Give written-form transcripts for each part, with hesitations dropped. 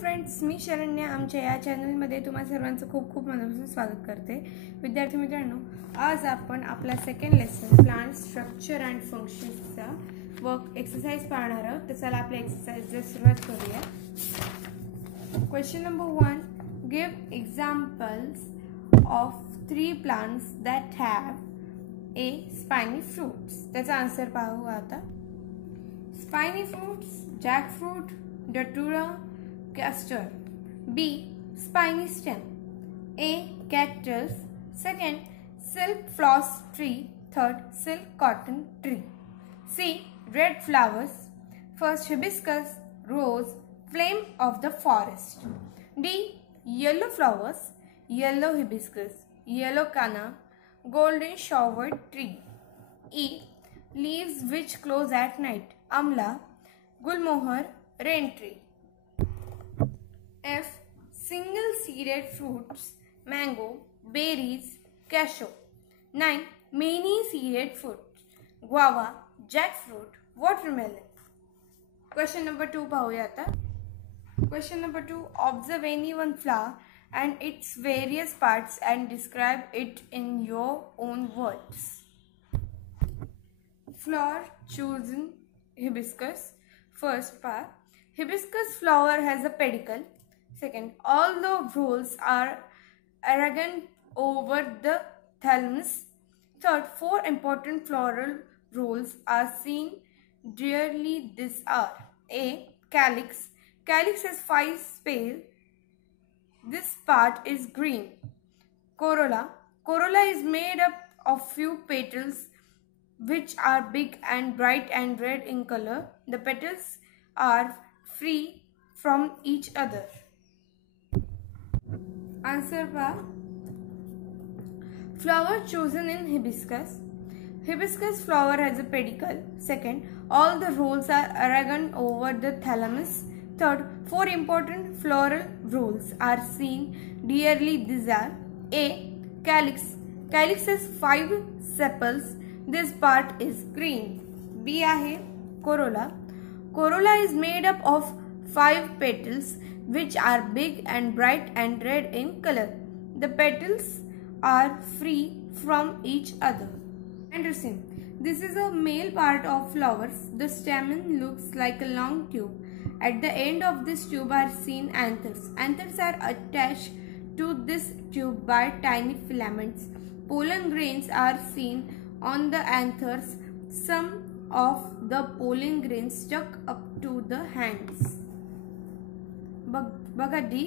Friends, मी शरण्या आमच्या या चॅनलमध्ये तुम्हा सर्वांचं खूप खूप मनापासून स्वागत करते. विद्यार्थी मित्रांनो, आज आपण आपला second lesson plant structure and फंक्शन्सचा वर्क एक्सरसाइज पाहणार आहोत. तर चला आपल्या एक्सरसाइजला सुरुवात करूया. Question number 1, give examples of 3 plants that have a spiny fruits. त्याचा आन्सर पाहू आता. Spiny fruits, jackfruit, datura, castor. B, spiny stem. A, cactus. Second, silk floss tree. Third, silk cotton tree. C, red flowers. First, hibiscus, rose, flame of the forest. D, yellow flowers, yellow hibiscus, yellow canna, golden showered tree. E, leaves which close at night. Amla, gulmohar, rain tree. F, single seeded fruits, mango, berries, cashew. 9, many seeded fruits, guava, jackfruit, watermelon. Question number 2 पाहूया आता. Question number 2, observe any one flower and its various parts and describe it in your own words. Flower chosen hibiscus. First part, hibiscus flower has a pedicel. Second, all the whorls are arranged over the thalamus. Third, 4 important floral whorls are seen dearly. These are: A, calyx. Calyx has 5 spales. This part is green. Corolla. Corolla is made up of few petals which are big and bright and red in color. The petals are free from each other. Answer bar. Flower chosen in hibiscus. Hibiscus flower has a pedicel. Second, all the whorls are arranged over the thalamus. Third, 4 important floral whorls are seen dearly. These are: A, calyx. Calyx has 5 sepals. This part is green. B आहे corolla. Corolla is made up of 5 petals which are big and bright and red in color. The petals are free from each other. Interesting. This is a male part of flowers. The stamen looks like a long tube. At the end of this tube are seen anthers. Anthers are attached to this tube by tiny filaments. Pollen grains are seen on the anthers. Some of the pollen grains stuck up to the hands. Baka D,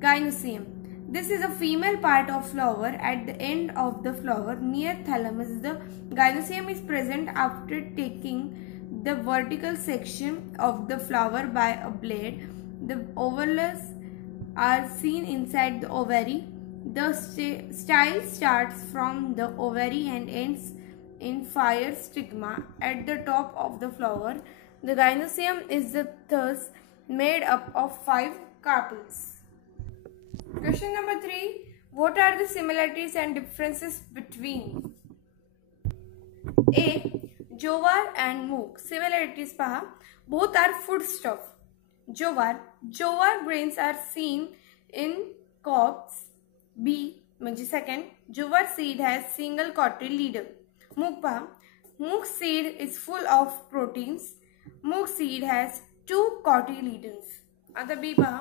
gynoecium. This is a female part of flower. At the end of the flower near thalamus, the gynoecium is present. After taking the vertical section of the flower by a blade, the ovules are seen inside the ovary. The style starts from the ovary and ends in fire stigma at the top of the flower. The gynoecium is thus made up of 5 carpels. Question number 3, what are the similarities and differences between A, jowar and moong? Similarities paha. Both are foodstuff. Jowar grains are seen in cobs. B म्हणजे second, jowar seed has single cotyledon. Moong paha. Moong seed is full of proteins. Moong seed has 2 cotyledons. आता B पहा,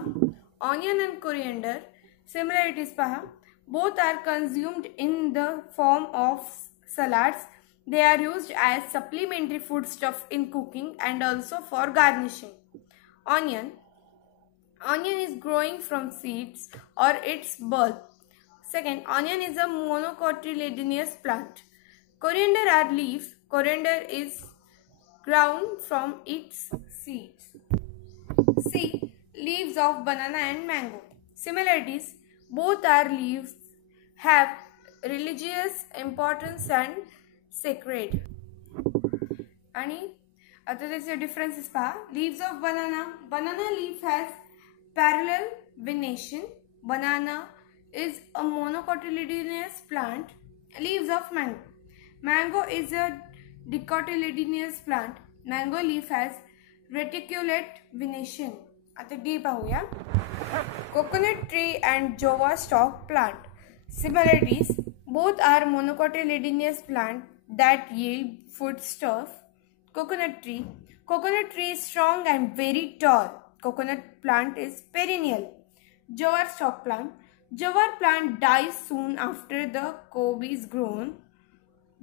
onion and coriander. Similarities पहा, both are consumed in the form of salads. They are used as supplementary foodstuff in cooking and also for garnishing. Onion is growing from seeds or its bulb. Second, onion is a monocotyledonous plant. Coriander are leaves. Coriander is ground from its seeds. C, leaves of banana and mango. Similarities, both are leaves, have religious importance and sacred. आणि आता त्याचे differences पहा. leaves of banana leaf has parallel venation. Banana is a monocotyledonous plant. Leaves of mango is a dicotyledonous plant. Mango leaf has reticulate venation. आता D पाहूया. Coconut tree and Java stock plant. Similarities: both are monocotyledonous plant that yield foodstuff. Coconut tree. Coconut tree is strong and very tall. Coconut plant is perennial. Jawar stock plant. Jawar plant dies soon after the cob is grown.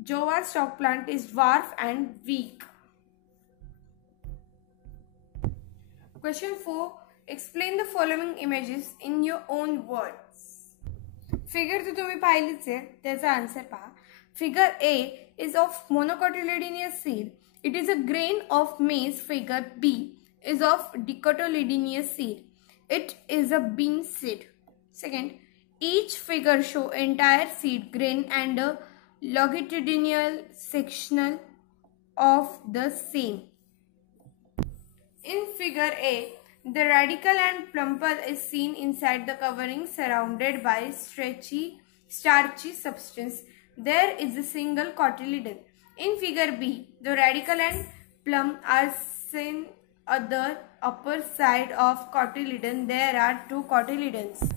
Jawar stock plant is dwarf and weak. Question 4. Explain the following images in your own words. Figure तो तुम्ही पाहिलीच आहे, त्याचा answer पहा. Figure A is of monocotyledonous seed. It is a grain of maize. Figure B is of dicotyledonous seed. It is a bean seed. Second, each figure show entire seed grain and a longitudinal section of the same. In figure A, the radicle and plumper is seen inside the covering surrounded by starchy substance. There is a single cotyledon. In figure B, the radicle and plum are seen on the upper side of cotyledon. There are two cotyledons.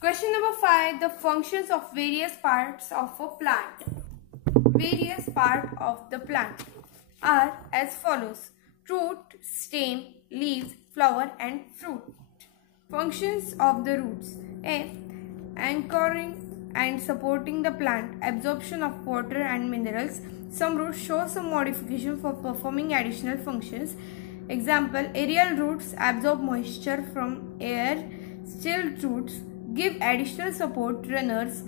Question number 5. The functions of various parts of a plant. Various parts of the plant are as follows: root, stem, leaves, flower and fruit. Functions of the roots. A. Anchoring and supporting the plant. Absorption of water and minerals. Some roots show some modification for performing additional functions. Example: aerial roots absorb moisture from air. Still roots give additional support. Runners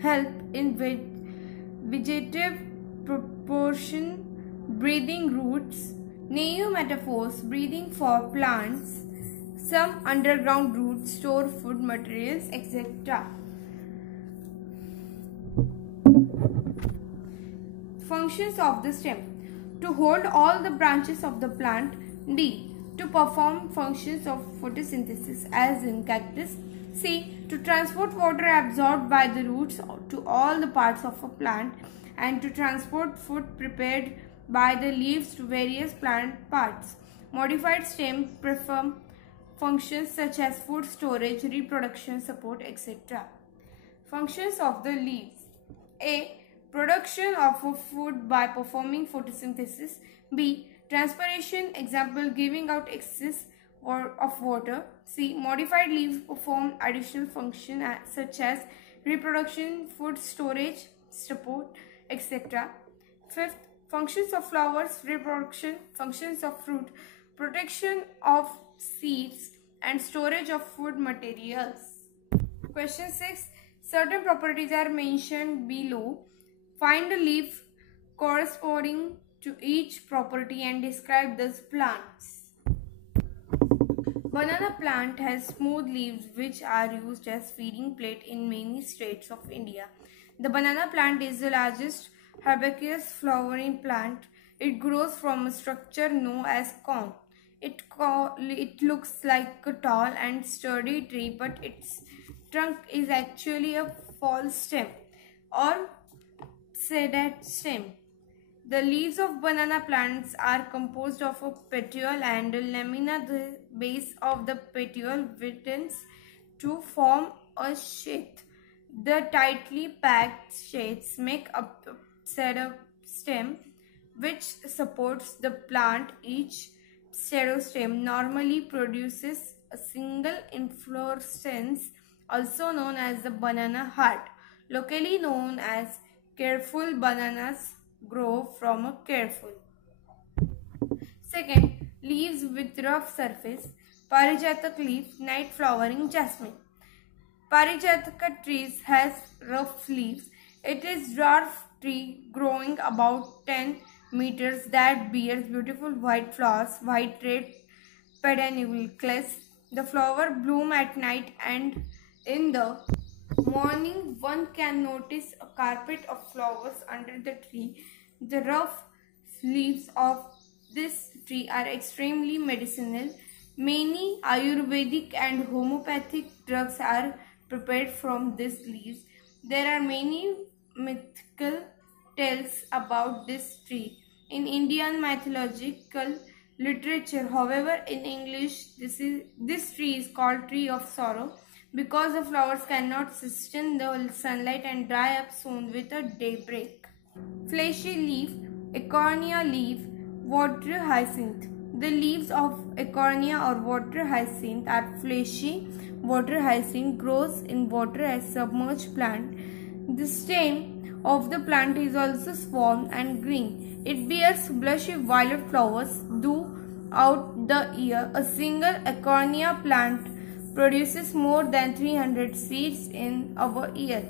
help in vegetative proportion. Breathing roots. Naive metaphors: breathing for plants. Some underground roots store food materials, etc. Functions of the stem. To hold all the branches of the plant. D. To perform functions of photosynthesis as in cactus. C. To transport water absorbed by the roots to all the parts of a plant, and to transport food prepared by the leaves to various plant parts. Modified stem perform functions such as food storage, reproduction, support, etc. Functions of the leaves. A. Production of food by performing photosynthesis. B. Transpiration, example giving out excess of water. C. Modified leaves perform additional function such as reproduction, food storage, support, etc. Fifth, functions of flowers: reproduction. Functions of fruit: protection of seeds and storage of food materials. Question 6. Certain properties are mentioned below. Find a leaf corresponding to each property and describe those plants. Banana plant has smooth leaves which are used as feeding plate in many states of India. The banana plant is the largest herbaceous flowering plant. It grows from a structure known as cone. It looks like a tall and sturdy tree, but its trunk is actually a false stem or seeded stem. The leaves of banana plants are composed of a petiole and a lamina. The base of the petiole widens to form a sheath. The tightly packed sheaths make up a pseudostem which supports the plant. Each pseudostem normally produces a single inflorescence, also known as the banana heart. Locally known as careful, bananas grow from a careful. Second, leaves with rough surface. Parijatak leaf, night flowering jasmine. Parijataka trees has rough leaves. It is dwarf tree growing about 10 meters that bears beautiful white flowers, white red peduncles. The flower bloom at night, and in the morning one can notice a carpet of flowers under the tree. The rough leaves of this tree are extremely medicinal. Many Ayurvedic and homeopathic drugs are prepared from these leaves. There are many mythical tales about this tree. In Indian mythological literature. However, in English, this tree is called tree of sorrow because the flowers cannot sustain the sunlight and dry up soon with a daybreak. Fleshy leaf, Acornia leaf, water hyacinth. The leaves of Acornia or water hyacinth are fleshy. Water hyacinth grows in water as submerged plant. The stem of the plant is also small and green. It bears blushy violet flowers throughout the year. A single Acornia plant produces more than 300 seeds in a year.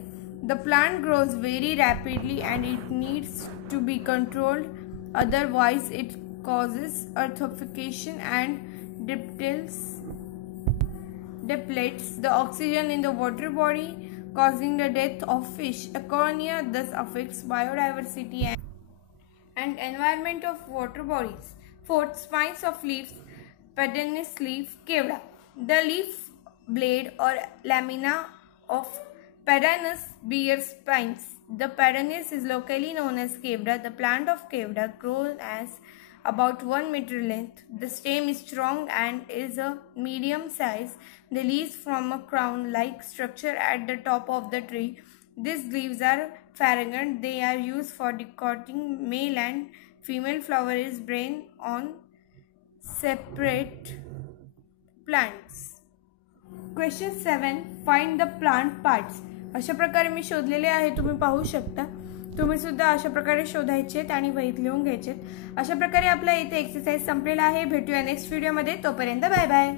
The plant grows very rapidly and it needs to be controlled, otherwise it causes eutrophication and depletes the oxygen in the water body, causing the death of fish. Acornia thus affects biodiversity and environment of water bodies. Fourth, spines of leaves, Pendennis leaf, Kevda. The leaf blade or lamina of Pendennis bears spines. The Pendennis is locally known as Kevda. The plant of Kevda grows as about 1 meter length. The stem is strong and is a medium size. The leaves form a crown-like structure at the top of the tree. These leaves are fragrant. They are used for decorating male and female flowers brain on separate plants. Question 7. Find the plant parts. अशा प्रकारे मी शोधलेले आहे, तुम्ही पाहू शकता. तुम्ही सुद्धा अशा प्रकारे शोधायचेत आणि वहीत लिहून घ्यायचेत. अशा प्रकारे आपला इथे एक्सरसाइज संपलेला आहे. भेटूया नेक्स्ट व्हिडिओमध्ये. तोपर्यंत बाय बाय.